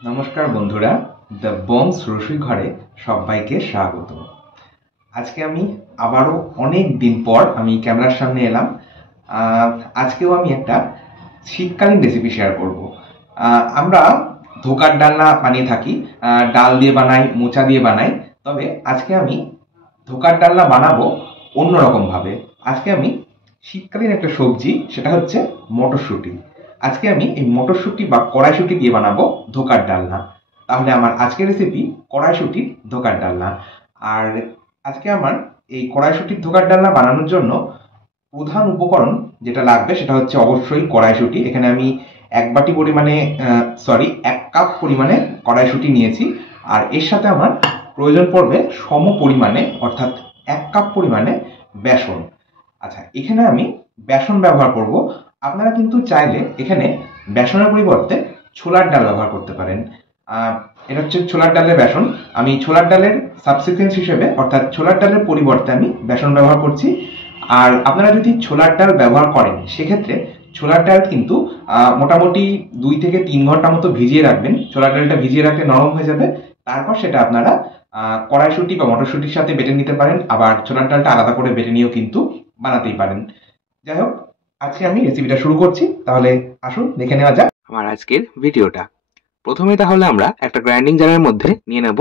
নমস্কার বন্ধুরা, দ্য বংস রসুই ঘরে সবাইকে স্বাগত। আজকে আমি আবারও অনেক দিন পর আমি ক্যামেরার সামনে এলাম। আজকেও আমি একটা শীতকালীন রেসিপি শেয়ার করব। আমরা ধোকার ডালনা বানিয়ে থাকি, ডাল দিয়ে বানাই, মোচা দিয়ে বানাই। তবে আজকে আমি ধোকার ডালনা বানাবো অন্যরকম ভাবে। আজকে আমি শীতকালীন একটা সবজি, সেটা হচ্ছে মটরশুঁটি। আজকে আমি এই মটরশুঁটি বা কড়াইশুঁটি দিয়ে বানাবো ধোকার ডালনা। তাহলে আমার আজকের রেসিপি কড়াইশুঁটির ধোকার ডালনা। আর আজকে আমার এই কড়াইশুঁটির ধোকার ডালনা বানানোর জন্য প্রধান উপকরণ যেটা লাগবে সেটা হচ্ছে অবশ্যই কড়াইশুঁটি। এখানে আমি এক বাটি পরিমাণে, সরি, 1 কাপ পরিমাণে কড়াইশুঁটি নিয়েছি। আর এর সাথে আমার প্রয়োজন পড়বে সম পরিমাণে, অর্থাৎ 1 কাপ পরিমাণে বেসন। আচ্ছা, এখানে আমি বেসন ব্যবহার করব। আপনারা কিন্তু চাইলে এখানে বেসনের পরিবর্তে ছোলার ডাল ব্যবহার করতে পারেন। এটা হচ্ছে ছোলার ডালের বেসন। আমি ছোলার ডালের সাবসিকুয়েন্স হিসেবে, অর্থাৎ ছোলার ডালের পরিবর্তে আমি বেসন ব্যবহার করছি। আর আপনারা যদি ছোলার ডাল ব্যবহার করেন সেক্ষেত্রে ছোলার ডাল কিন্তু মোটামুটি 2 থেকে 3 ঘন্টা মতো ভিজিয়ে রাখবেন। ছোলার ডালটা ভিজিয়ে রাখলে নরম হয়ে যাবে। তারপর সেটা আপনারা কড়াইশুঁটি বা মটরশুঁটির সাথে বেটে নিতে পারেন। আবার ছোলার ডালটা আলাদা করে বেটে নিয়েও কিন্তু বানাতেই পারেন। যাই হোক, আজকে আমি রেসিপিটা শুরু করছি। তাহলে আসুন দেখে নেওয়া যাক আমার আজকের ভিডিওটা। প্রথমে তাহলে আমরা একটা গ্রাইন্ডিং জারের মধ্যে নিয়ে নেব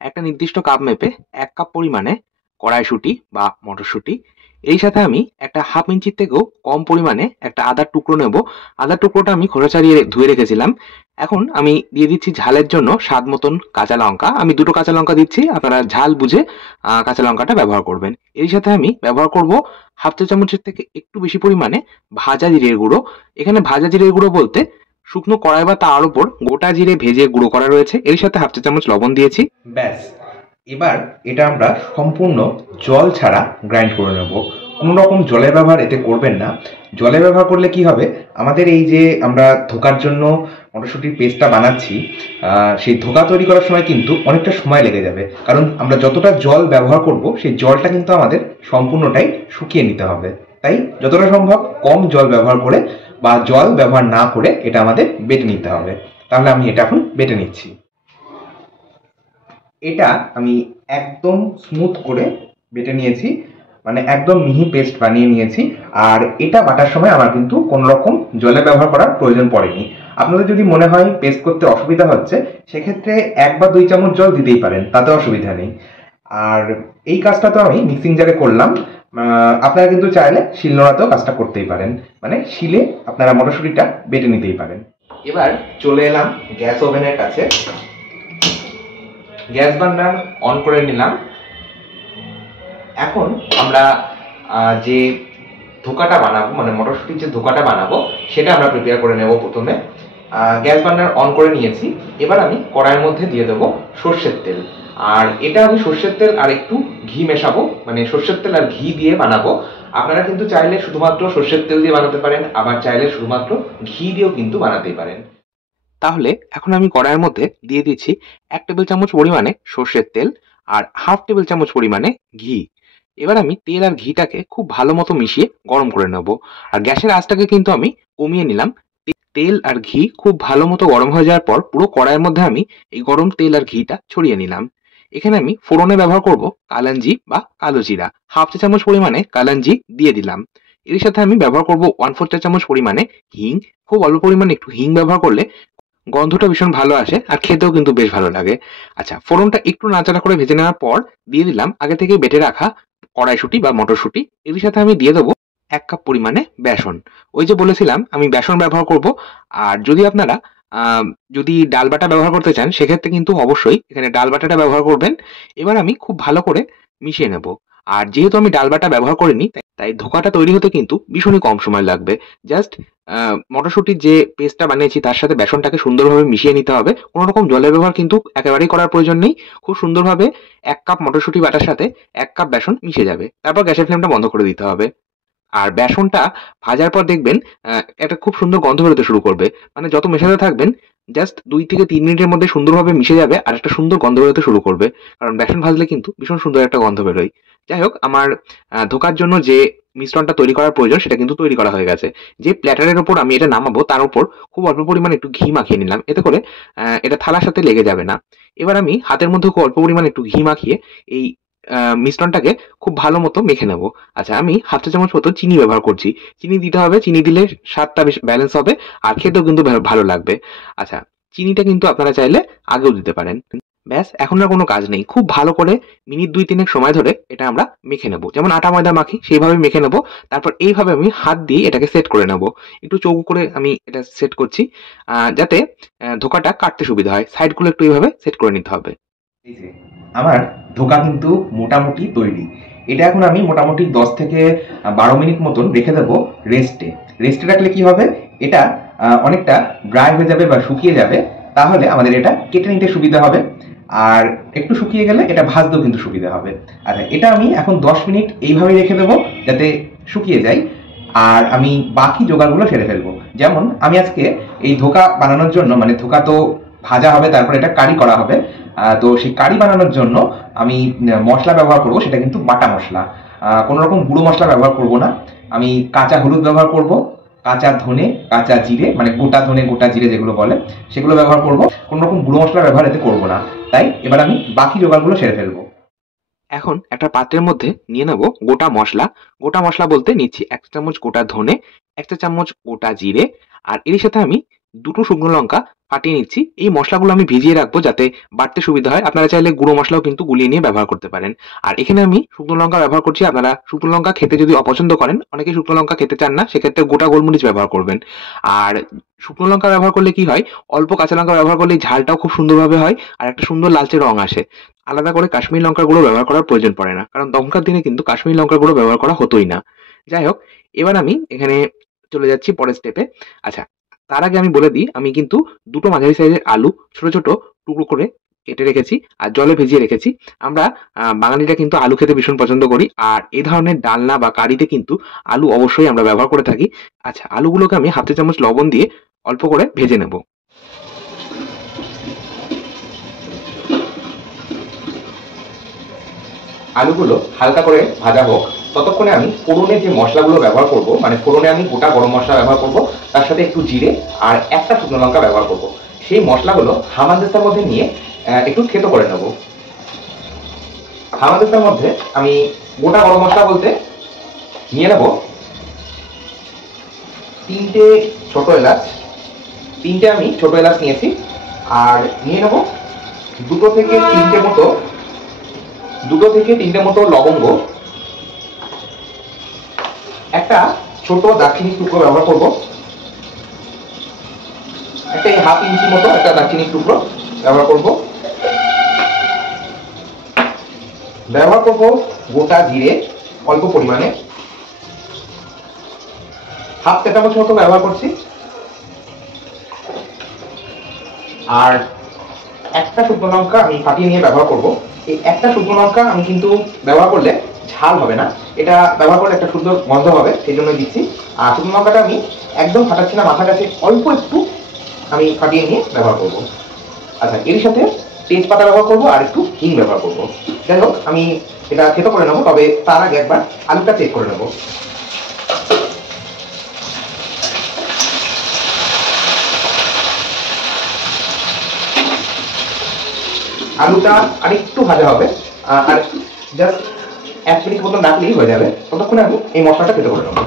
একটা নির্দিষ্ট কাপ মেপে 1 কাপ পরিমাণে কড়াইশুঁটি বা মটরশুঁটি। এই সাথে আমি একটা হাফ ইঞ্চির থেকেও কম পরিমাণে একটা আদার টুকরো নেব। আদার টুকরোটা আমি খোসা ছাড়িয়ে ধুয়ে রেখেছিলাম। এখন আমি দিয়ে দিচ্ছি ঝালের জন্য স্বাদ মতন কাঁচা লঙ্কা। আমি 2টো কাঁচা লঙ্কা দিচ্ছি, আপনারা ঝাল বুঝে কাঁচা লঙ্কাটা ব্যবহার করবেন। এর সাথে আমি ব্যবহার করব হাফ চা চামচের থেকে একটু বেশি পরিমাণে ভাজা জিরের গুঁড়ো। এখানে ভাজা জিরের গুঁড়ো বলতে শুকনো কড়াই বা তার উপর গোটা জিরে ভেজে গুঁড়ো করা রয়েছে। এর সাথে হাফ চা চামচ লবণ দিয়েছি। ব্যাস। এবার এটা আমরা সম্পূর্ণ জল ছাড়া গ্রাইন্ড করে নেব। কোনো রকম জলের ব্যবহার এতে করবেন না। জলের ব্যবহার করলে কি হবে, আমাদের এই যে আমরা ধোকার জন্য মটরশুঁটির পেস্টটা বানাচ্ছি, সেই ধোকা তৈরি করার সময় কিন্তু অনেকটা সময় লেগে যাবে। কারণ আমরা যতটা জল ব্যবহার করব সেই জলটা কিন্তু আমাদের সম্পূর্ণটাই শুকিয়ে নিতে হবে। তাই যতটা সম্ভব কম জল ব্যবহার করে বা জল ব্যবহার না করে এটা আমাদের বেটে নিতে হবে। তাহলে আমি এটা এখন বেটে নিচ্ছি। এটা আমি একদম স্মুথ করে বেটে নিয়েছি, মানে একদম মিহি পেস্ট বানিয়ে নিয়েছি। আর এটা বাটার সময় আমার কিন্তু কোনো রকম জলের ব্যবহার করার প্রয়োজন পড়েনি। আপনাদের যদি মনে হয় পেস্ট করতে অসুবিধা হচ্ছে, সেক্ষেত্রে 1 বা 2 চামচ জল দিতেই পারেন, তাতে অসুবিধা নেই। আর এই কাজটা তো আমি মিক্সিং জারে করলাম। আপনারা কিন্তু চাইলে শিলনোড়াতেও কাজটা করতেই পারেন, মানে শিলে আপনারা মটরশুঁটিটা বেটে নিতেই পারেন। এবার চলে এলাম গ্যাস ওভেনের কাছে। গ্যাস বার্নার অন করে নিলাম। এখন আমরা যে ধোকাটা বানাবো, মানে মটরশুঁটির যে ধোকাটা বানাবো, সেটা আমরা প্রিপেয়ার করে নেব। প্রথমে গ্যাস বার্নার অন করে নিয়েছি। এবার আমি কড়াইয়ের মধ্যে দিয়ে দেবো সর্ষের তেল। আর এটা আমি সর্ষের তেল আর একটু ঘি মেশাবো, মানে সর্ষের তেল আর ঘি দিয়ে বানাবো। আপনারা কিন্তু চাইলে শুধুমাত্র সর্ষের তেল দিয়ে বানাতে পারেন, আবার চাইলে শুধুমাত্র ঘি দিয়েও কিন্তু বানাতেই পারেন। তাহলে এখন আমি কড়াইয়ের মধ্যে দিয়ে দিচ্ছি 1 টেবিল চামচ পরিমাণে সর্ষের তেল আর হাফ টেবিল চামচ পরিমাণে ঘি। এবার আমি তেল আর ঘিটাকে খুব ভালো মতো মিশিয়ে গরম করে নেব। আর গ্যাসের আঁচটাকে কিন্তু আমি কমিয়ে নিলাম। তেল আর ঘি খুব ভালো মতো গরম হয়ে যাওয়ার পর পুরো কড়াইয়ের মধ্যে আমি এই গরম তেল আর ঘিটা ছড়িয়ে নিলাম। এখানে আমি ফোড়নে ব্যবহার করব কালাঞ্জি বা কালো জিরা। হাফ চা চামচ পরিমাণে কালাঞ্জি দিয়ে দিলাম। এর সাথে আমি ব্যবহার করব 1/4 চা চামচ পরিমাণে হিং। খুব অল্প পরিমাণে একটু হিং ব্যবহার করলে গন্ধটা ভীষণ ভালো আসে আর খেতেও কিন্তু বেশ ভালো লাগে। আচ্ছা, ফোড়নটা একটু নাড়াচাড়া করে ভেজে নেওয়ার পর দিয়ে দিলাম আগে থেকে বেটে রাখা কড়াইশুঁটি বা মটরশুঁটি। এর সাথে আমি দিয়ে দেবো 1 কাপ পরিমাণে বেসন। ওই যে বলেছিলাম আমি বেসন ব্যবহার করব। আর যদি আপনারা যদি ডাল বাটা ব্যবহার করতে চান, সেক্ষেত্রে কিন্তু অবশ্যই এখানে ডাল বাটাটা ব্যবহার করবেন। এবার আমি খুব ভালো করে মিশিয়ে নেব। আর যেহেতু আমি ডাল বাটা ব্যবহার করিনি, তাই ধোকাটা তৈরি হতে কিন্তু ভীষণই কম সময় লাগবে। জাস্ট মটরশুঁটির যে পেস্টটা বানিয়েছি তার সাথে বেসনটাকে সুন্দরভাবে মিশিয়ে নিতে হবে। কোনো রকম জলের ব্যবহার কিন্তু একেবারেই করার প্রয়োজন নেই। খুব সুন্দরভাবে 1 কাপ মটরশুঁটি বাটার সাথে 1 কাপ বেসন মিশে যাবে। তারপর গ্যাসের ফ্লেমটা বন্ধ করে দিতে হবে। আর বেসনটা ভাজার পর দেখবেন একটা খুব সুন্দর গন্ধ বেরোতে শুরু করবে। মানে যত মেশাতে থাকবেন জাস্ট 2 থেকে 3 মিনিটের মধ্যে সুন্দরভাবে মিশে যাবে আর একটা সুন্দর গন্ধ বেরোতে শুরু করবে। কারণ বেসন ভাজলে কিন্তু ভীষণ সুন্দর একটা গন্ধ বেরোয়। যাই হোক, আমার ধোকার জন্য যে মিশ্রণটা তৈরি করার প্রয়োজন সেটা কিন্তু তৈরি করা হয়ে গেছে। যে প্ল্যাটারের ওপর আমি এটা নামাবো তার উপর খুব অল্প পরিমাণে একটু ঘি মাখিয়ে নিলাম। এতে করে এটা থালার সাথে লেগে যাবে না। এবার আমি হাতের মধ্যে খুব অল্প পরিমাণে একটু ঘি মাখিয়ে এই মিশ্রণটাকে খুব ভালো মতো মেখে নেব। আচ্ছা, আমি হাফ চা চামচ মতো চিনি ব্যবহার করছি। চিনি দিতে হবে, চিনি দিলে স্বাদটা বেশ ব্যালেন্স হবে আর খেতেও কিন্তু ভালো লাগবে। আচ্ছা, চিনিটা কিন্তু আপনারা চাইলে আগেও দিতে পারেন। ব্যাস, এখন আর কোনো কাজ নেই। খুব ভালো করে মিনিট 2-3 সময় ধরে এটা আমরা মেখে নেব। যেমন আটা ময়দা মাখি সেইভাবে মেখে নেব। তারপর এইভাবে আমি হাত দিয়ে এটাকে সেট করে নেব। একটু চৌকো করে আমি এটা সেট করছি যাতে ধোকাটা কাটতে সুবিধা হয়। সাইডগুলো একটু এইভাবে সেট করে নিতে হবে। এই যে আমার ধোকা কিন্তু মোটামুটি তৈরি। এটা এখন আমি মোটামুটি 10 থেকে 12 মিনিট মতন রেখে দেবো রেস্টে। রেস্টে রাখলে কি হবে, এটা অনেকটা ড্রাই হয়ে যাবে বা শুকিয়ে যাবে। তাহলে আমাদের এটা কেটে নিতে সুবিধা হবে, আর একটু শুকিয়ে গেলে এটা ভাজতেও কিন্তু সুবিধা হবে। আচ্ছা, এটা আমি এখন 10 মিনিট এইভাবে রেখে দেবো যাতে শুকিয়ে যায়, আর আমি বাকি জোগাড়গুলো সেরে ফেলবো। যেমন আমি আজকে এই ধোকা বানানোর জন্য, মানে ধোকা তো ভাজা হবে তারপর এটা কারি করা হবে, তো সেই কারি বানানোর জন্য আমি মশলা ব্যবহার করব, সেটা কিন্তু বাটা মশলা। কোনো রকম গুঁড়ো মশলা ব্যবহার করব না। আমি কাঁচা হলুদ ব্যবহার করব, কাঁচা ধনে, কাঁচা জিরে, মানে গোটা ধনে গোটা জিরে যেগুলো বলে সেগুলো ব্যবহার করব। কোনো রকম গুঁড়ো মশলা ব্যবহার এতে করব না। তাই এবার আমি বাকি জোগাড়গুলো সেরে ফেলবো। এখন একটা পাত্রের মধ্যে নিয়ে নেব গোটা মশলা। গোটা মশলা বলতে নিচ্ছি 1 চামচ গোটা ধনে, 1 চা চামচ গোটা জিরে, আর এর সাথে আমি 2টো শুকনো লঙ্কা ফাটিয়ে নিচ্ছি। এই মশলাগুলো আমি ভিজিয়ে রাখবো যাতে বাটতে সুবিধা হয়। আপনারা চাইলে গুঁড়ো মশলাও কিন্তু গুলিয়ে নিয়ে ব্যবহার করতে পারেন। আর এখানে আমি শুকনো লঙ্কা ব্যবহার করছি। আপনারা শুকনো লঙ্কা খেতে যদি অপছন্দ করেন, অনেকে শুকনো লঙ্কা খেতে চান না, সেক্ষেত্রে গোটা গোলমরিচ ব্যবহার করবেন। আর শুকনো লঙ্কা ব্যবহার করলে কি হয়, অল্প কাঁচা লঙ্কা ব্যবহার করলে এই ঝালটাও খুব সুন্দরভাবে হয় আর একটা সুন্দর লালচে রং আসে। আলাদা করে কাশ্মীরি লঙ্কার গুঁড়ো ব্যবহার করার প্রয়োজন পড়ে না, কারণ তখনকার দিনে কিন্তু কাশ্মীরি লঙ্কার গুঁড়ো ব্যবহার করা হতোই না। যাই হোক, এবার আমি এখানে চলে যাচ্ছি পরের স্টেপে। আচ্ছা, তার আগে আমি বলে দিই, আমি কিন্তু 2টো মাঝারি সাইজের আলু ছোট ছোট টুকরো করে কেটে রেখেছি আর জলে ভিজিয়ে রেখেছি। আমরা বাঙালিরা কিন্তু আলু খেতে ভীষণ পছন্দ করি, আর এই ধরনের ডালনা বা কারিতে কিন্তু আলু অবশ্যই আমরা ব্যবহার করে থাকি। আচ্ছা, আলুগুলোকে আমি হাফ চা চামচ লবণ দিয়ে অল্প করে ভেজে নেব। আলুগুলো হালকা করে ভাজা হোক, ততক্ষণে আমি ফোড়নে যে মশলাগুলো ব্যবহার করব, মানে ফোড়নে আমি গোটা গরম মশলা ব্যবহার করব, তার সাথে একটু জিরে আর একটা শুকনো লঙ্কা ব্যবহার করব। সেই মশলাগুলো হামানদিস্তার মধ্যে নিয়ে একটু থেতো করে নেব। হামানদিস্তার মধ্যে আমি গোটা গরম মশলা বলতে নিয়ে নেব 3টে ছোট এলাচ। 3টে আমি ছোট এলাচ নিয়েছি। আর নিয়ে নেব 2 থেকে 3টে মতো লবঙ্গ, একটা ছোট দারচিনির টুকরো ব্যবহার করব, একটা হাফ ইঞ্চি মতো একটা দারচিনির টুকরো ব্যবহার করব। গোটা জিরে অল্প পরিমাণে, হাফ চা চামচ মতো ব্যবহার করছি। আর একটা শুকনো লঙ্কা আমি ফাটিয়ে নিয়ে ব্যবহার করব। এই একটা শুকনো লঙ্কা আমি কিন্তু ব্যবহার করলে ঝাল হবে না, এটা ব্যবহার করলে একটা সুন্দর গন্ধ হবে, সেই জন্যই দিচ্ছি। আর শুকনো লঙ্কাটা আমি একদম ফাটাচ্ছি না, মাথা কাছে অল্প একটু আমি ফাটিয়ে নিয়ে ব্যবহার করব। আচ্ছা, এর সাথে তেজপাতা ব্যবহার করব আর একটু হিং ব্যবহার করব। যাই হোক, আমি এটা থেতো করে নেবো, তবে তার আগে একবার আলুটা চেক করে নেব। আলুটা আরেকটু ভাজা হবে, আর জাস্ট 1 মিনিট মতো রাখলেই হয়ে যাবে। ততক্ষণে আমি এই মশলাটা থেতো করে নেব।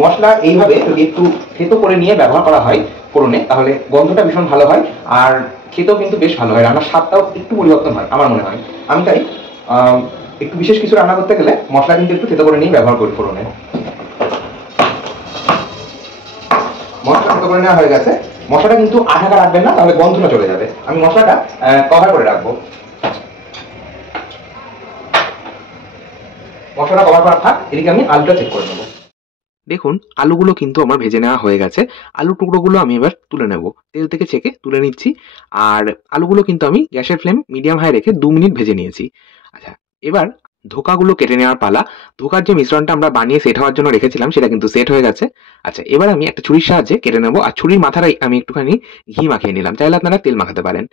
মশলা এইভাবে যদি একটু থেতো করে নিয়ে ব্যবহার করা হয় ফোড়নে, তাহলে গন্ধটা ভীষণ ভালো হয় আর খেতেও কিন্তু বেশ ভালো হয়, রান্নার স্বাদটাও একটু পরিবর্তন হয় আমার মনে হয়। আমি তাই একটু বিশেষ কিছু রান্না করতে গেলে মশলা কিন্তু একটু থেতো করে নিয়ে ব্যবহার করি ফোড়নে। মশলা থেতো করে নেওয়া হয়ে গেছে। মশলাটা কিন্তু আঠাকা রাখবেন না, তাহলে গন্ধটা চলে যাবে। আমি মশলাটা কভার করে রাখবো। মশলাটা কভার করা থাক, এদিকে আমি আলুটা চেক করে নেবো। দেখুন, আলুগুলো কিন্তু আমার ভেজে নেওয়া হয়ে গেছে। আলু টুকরোগুলো আমি এবার তুলে নেব। তেল থেকে ছেঁকে তুলে নিচ্ছি। আর আলুগুলো কিন্তু আমি গ্যাসের ফ্লেম মিডিয়াম হাই রেখে 2 মিনিট ভেজে নিয়েছি। আচ্ছা, এবার ধোকাগুলো কেটে নেওয়ার পালা। ধোকার যে মিশ্রণটা আমরা বানিয়ে সেট হওয়ার জন্য রেখেছিলাম সেটা কিন্তু সেট হয়ে গেছে। আচ্ছা, এবার আমি একটা ছুরির সাহায্যে কেটে নেবো, আর ছুরির মাথাটাই আমি একটুখানি ঘি মাখিয়ে নিলাম। চাইলে আপনারা তেল মাখাতে পারেন,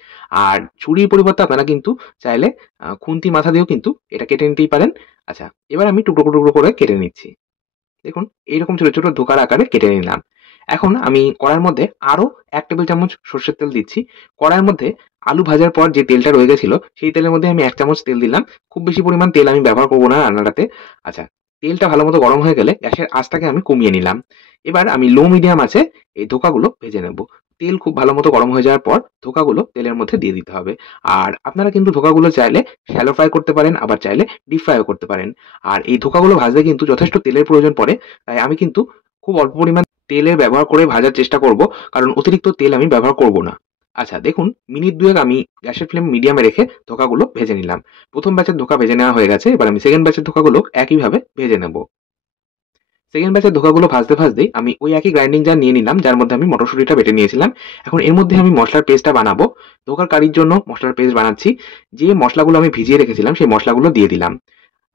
আর ছুরির পরিবর্তে আপনারা কিন্তু চাইলে খুন্তি মাথা দিয়েও কিন্তু এটা কেটে নিতেই পারেন। আচ্ছা, এবার আমি টুকরো টুকরো করে কেটে নিচ্ছি। দেখুন, এইরকম ছোট ছোট ধোকার আকারে কেটে নিলাম। এখন আমি কড়াইয়ের মধ্যে আরো 1 টেবিল চামচ সর্ষের তেল দিচ্ছি। কড়াইয়ের মধ্যে আলু ভাজার পর যে তেলটা রয়ে গেছিল সেই তেলের মধ্যে আমি 1 চামচ তেল দিলাম। খুব বেশি পরিমাণ তেল আমি ব্যবহার করব না রান্নাটাতে। আচ্ছা, তেলটা ভালোমতো গরম হয়ে গেলে গ্যাসের আঁচটাকে আমি কমিয়ে নিলাম। এবার আমি লো মিডিয়াম আঁচে এই ধোকাগুলো ভেজে নেব। তেল খুব ভালোমতো গরম হয়ে যাওয়ার পর ধোকাগুলো তেলের মধ্যে দিয়ে দিতে হবে। আর আপনারা কিন্তু ধোকাগুলো চাইলে শ্যালো ফ্রাই করতে পারেন, আবার চাইলে ডিপ ফ্রাইও করতে পারেন। আর এই ধোকাগুলো ভাজতে কিন্তু যথেষ্ট তেলের প্রয়োজন পড়ে। তাই আমি কিন্তু খুব অল্প পরিমাণ তেলের ব্যবহার করে ভাজার চেষ্টা করব, কারণ অতিরিক্ত তেল আমি ব্যবহার করব না। আচ্ছা, দেখুন মিনিট 2 আমি গ্যাসের ফ্লেম মিডিয়ামে রেখে ধোকাগুলো ভেজে নিলাম। প্রথম ব্যাচের ধোকা ভেজে নেওয়া হয়ে গেছে। এবার আমি সেকেন্ড ব্যাচের ধোকাগুলো একইভাবে ভেজে নেব। সেকেন্ড ব্যাচের ধোকাগুলো ভাজতে ভাজতেই আমি ওই একই গ্রাইন্ডিং জার নিয়ে নিলাম, যার মধ্যে আমি মটরশুঁটিটা বেটে নিয়েছিলাম। এখন এর মধ্যে আমি মশলার পেস্টটা বানাবো। ধোকার কারির জন্য মশলার পেস্ট বানাচ্ছি। যে মশলাগুলো আমি ভিজিয়ে রেখেছিলাম সেই মশলাগুলো দিয়ে দিলাম,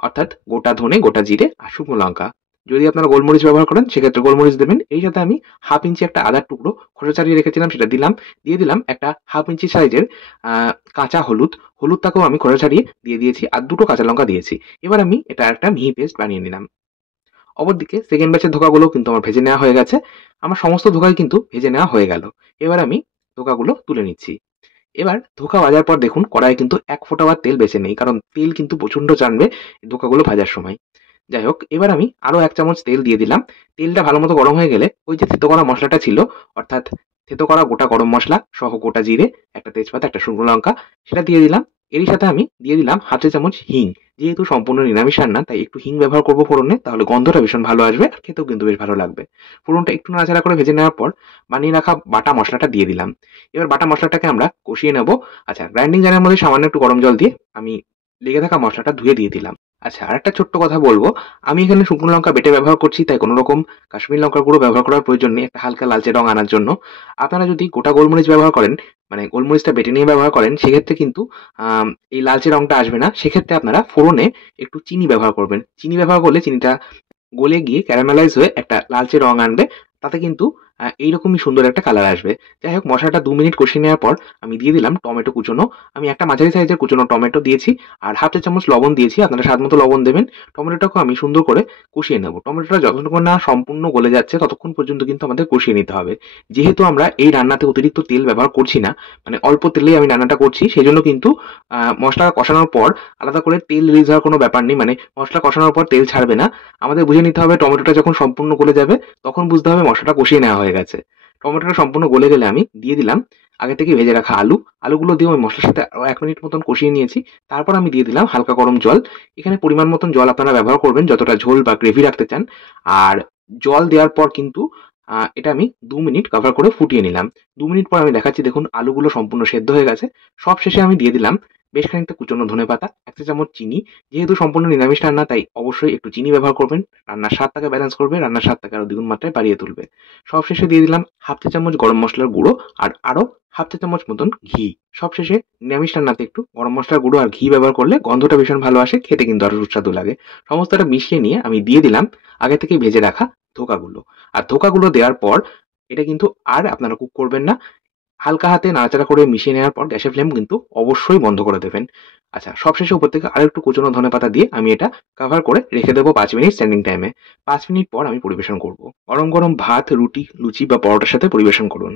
অর্থাৎ গোটা ধনে, গোটা জিরে আর শুকনো লঙ্কা। যদি আপনারা গোলমরিচ ব্যবহার করেন সেক্ষেত্রে গোলমরিচ দেবেন। এই সাথে আমি হাফ ইঞ্চি একটা আদার টুকরো খোসা ছাড়িয়ে রেখেছিলাম, সেটা দিলাম। দিয়ে দিলাম একটা হাফ ইঞ্চি সাইজের কাঁচা হলুদ। হলুদটাকেও আমি খোসা ছাড়িয়ে দিয়ে দিয়েছি, আর দুটো কাঁচা লঙ্কা দিয়েছি। এবার আমি এটা একটা মিহি পেস্ট বানিয়ে নিলাম। অপরদিকে সেকেন্ড ব্যাচের ধোকাগুলো কিন্তু আমার ভেজে নেওয়া হয়ে গেছে। আমার সমস্ত ধোকাই কিন্তু ভেজে নেওয়া হয়ে গেল। এবার আমি ধোকাগুলো তুলে নিচ্ছি। এবার ধোকা ভাজার পর দেখুন কড়াইয়ে কিন্তু 1 ফোঁটা বা তেল বেঁচে নেই, কারণ তেল কিন্তু প্রচন্ড টানবে এই ধোকাগুলো ভাজার সময়। যাই হোক, এবার আমি আরো 1 চামচ তেল দিয়ে দিলাম। তেলটা ভালোমতো গরম হয়ে গেলে ওই যে থেতো করা মশলাটা ছিল, অর্থাৎ থেতো করা গোটা গরম মসলা সহ গোটা জিরে, একটা তেজপাতা, একটা শুকনো লঙ্কা, সেটা দিয়ে দিলাম। এরই সাথে আমি দিয়ে দিলাম হাফ চা চামচ হিং। যেহেতু সম্পূর্ণ নিরামিষ রান্না তাই একটু হিং ব্যবহার করব ফোড়নে, তাহলে গন্ধটা ভীষণ ভালো আসবে আর খেতেও কিন্তু বেশ ভালো লাগবে। ফোড়নটা একটু নাড়াচাড়া করে ভেজে নেওয়ার পর বানিয়ে রাখা বাটা মশলাটা দিয়ে দিলাম। এবার বাটা মশলাটাকে আমরা কষিয়ে নেব। আচ্ছা, গ্রাইন্ডিং জারের মধ্যে সামান্য একটু গরম জল দিয়ে আমি লেগে থাকা মশলাটা ধুয়ে দিয়ে দিলাম। আচ্ছা, আরেকটা ছোট্ট কথা বলব। আমি এখানে শুকনো লঙ্কা বেটে ব্যবহার করছি, তাই কোনো রকম কাশ্মীরি লঙ্কার গুঁড়ো ব্যবহার করার প্রয়োজন নেই একটা হালকা লালচে রং আনার জন্য। আপনারা যদি গোটা গোলমরিচ ব্যবহার করেন, মানে গোলমরিচটা বেটে নিয়ে ব্যবহার করেন, সেক্ষেত্রে কিন্তু এই লালচে রংটা আসবে না। সেক্ষেত্রে আপনারা ফোড়নে একটু চিনি ব্যবহার করবেন। চিনি ব্যবহার করলে চিনিটা গলে গিয়ে ক্যারামেলাইজ হয়ে একটা লালচে রং আনবে। তাতে কিন্তু এইরকমই সুন্দর একটা কালার আসবে। যাই হোক, মশলাটা 2 মিনিট কষিয়ে নেওয়ার পর আমি দিয়ে দিলাম টমেটো কুচোনো। আমি একটা মাঝারি সাইজের কুচোনো টমেটো দিয়েছি, আর হাফ চা চামচ লবণ দিয়েছি। আপনারা স্বাদ মতো লবণ দেবেন। টমেটোটাকেও আমি সুন্দর করে কষিয়ে নেব। টমেটোটা যতক্ষণ না সম্পূর্ণ গলে যাচ্ছে ততক্ষণ পর্যন্ত কিন্তু আমাদের কষিয়ে নিতে হবে। যেহেতু আমরা এই রান্নাতে অতিরিক্ত তেল ব্যবহার করছি না, মানে অল্প তেলেই আমি রান্নাটা করছি, সেজন্য কিন্তু মশলা কষানোর পর আলাদা করে তেল রিলিজ হওয়ার কোনো ব্যাপার নেই। মানে মশলা কষানোর পর তেল ছাড়বে না। আমাদের বুঝে নিতে হবে টমেটোটা যখন সম্পূর্ণ গলে যাবে তখন বুঝতে হবে মশলাটা কষিয়ে নেওয়া হয়ে গেছে। টমেটোটা সম্পূর্ণ গলে গেলে আমি দিয়ে দিলাম আগে থেকে ভেজে রাখা আলু। আলুগুলো দিয়ে ওই মশলার সাথে আরো 1 মিনিট মতন কষিয়ে নিয়েছি। তারপর আমি দিয়ে দিলাম হালকা গরম জল। এখানে পরিমাণ মতন জল আপনারা ব্যবহার করবেন যতটা ঝোল বা গ্রেভি রাখতে চান। আর জল দেওয়ার পর কিন্তু এটা আমি 2 মিনিট কভার করে ফুটিয়ে নিলাম। 2 মিনিট পর আমি দেখাচ্ছি, দেখুন আলুগুলো সম্পূর্ণ সেদ্ধ হয়ে গেছে। সবশেষে আমি দিয়ে দিলাম বেশ খানিকটা কুচনো ধনেপাতা, 1 চা চামচ চিনি। যেহেতু সম্পূর্ণ নিরামিষ রান্না তাই অবশ্যই একটু চিনি ব্যবহার করবেন। রান্নার স্বাদটাকে ব্যালেন্স করবে, রান্নার স্বাদটাকে আরো দ্বিগুণ মাত্রায় বাড়িয়ে তুলবে। সবশেষে দিয়ে দিলাম হাফ চা চামচ গরম মসলার গুঁড়ো, আর আরো হাফ চা চামচ মতন ঘি। সবশেষে নিরামিষ রান্নাতে একটু গরম মসলার গুঁড়ো আর ঘি ব্যবহার করলে গন্ধটা ভীষণ ভালো আসে, খেতে কিন্তু আরো সুস্বাদু লাগে। সমস্তটা মিশিয়ে নিয়ে আমি দিয়ে দিলাম আগে থেকেই ভেজে রাখা ধোকাগুলো। আর ধোকাগুলো দেওয়ার পর এটা কিন্তু আর আপনারা কুক করবেন না। হালকা হাতে নাড়াচাড়া করে মিশিয়ে নেওয়ার পর গ্যাসের ফ্লেম কিন্তু অবশ্যই বন্ধ করে দেবেন। আচ্ছা, সবশেষে উপর থেকে আরেকটু কুচনো ধনেপাতা দিয়ে আমি এটা কভার করে রেখে দেবো 5 মিনিট স্ট্যান্ডিং টাইমে। 5 মিনিট পর আমি পরিবেশন করব। গরম গরম ভাত, রুটি, লুচি বা পরোটার সাথে পরিবেশন করুন।